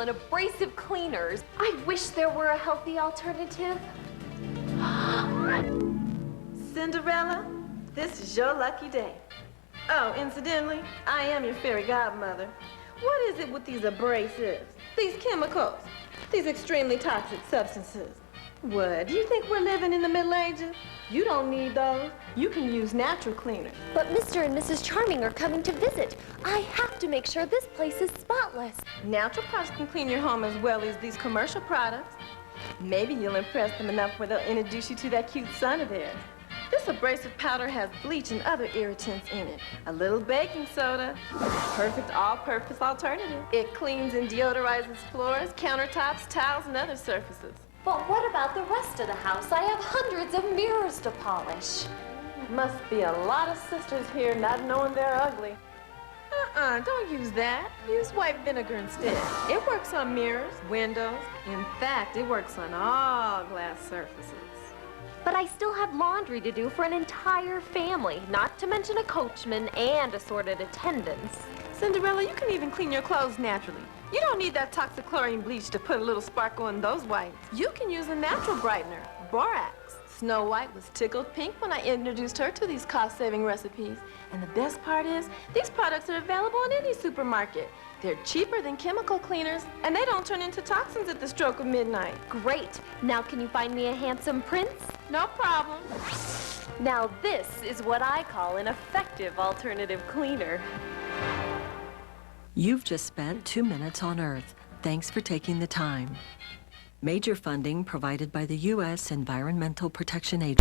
and abrasive cleaners. I wish there were a healthy alternative. Cinderella, this is your lucky day. Oh, incidentally, I am your fairy godmother. What is it with these abrasives, these chemicals, these extremely toxic substances? What, do you think we're living in the Middle Ages? You don't need those. You can use natural cleaners. But Mr. and Mrs. Charming are coming to visit. I have to make sure this place is spotless. Natural products can clean your home as well as these commercial products. Maybe you'll impress them enough where they'll introduce you to that cute son of theirs. This abrasive powder has bleach and other irritants in it. A little baking soda. Perfect all-purpose alternative. It cleans and deodorizes floors, countertops, tiles, and other surfaces. But what about the rest of the house? I have hundreds of mirrors to polish. Must be a lot of sisters here not knowing they're ugly. Don't use that. Use white vinegar instead. It works on mirrors, windows. In fact, it works on all glass surfaces. But I still have laundry to do for an entire family, not to mention a coachman and assorted attendants. Cinderella, you can even clean your clothes naturally. You don't need that toxic chlorine bleach to put a little sparkle in those whites. You can use a natural brightener, borax. Snow White was tickled pink when I introduced her to these cost-saving recipes. And the best part is, these products are available in any supermarket. They're cheaper than chemical cleaners, and they don't turn into toxins at the stroke of midnight. Great. Now can you find me a handsome prince? No problem. Now this is what I call an effective alternative cleaner. You've just spent 2 minutes on Earth. Thanks for taking the time. Major funding provided by the U.S. Environmental Protection Agency.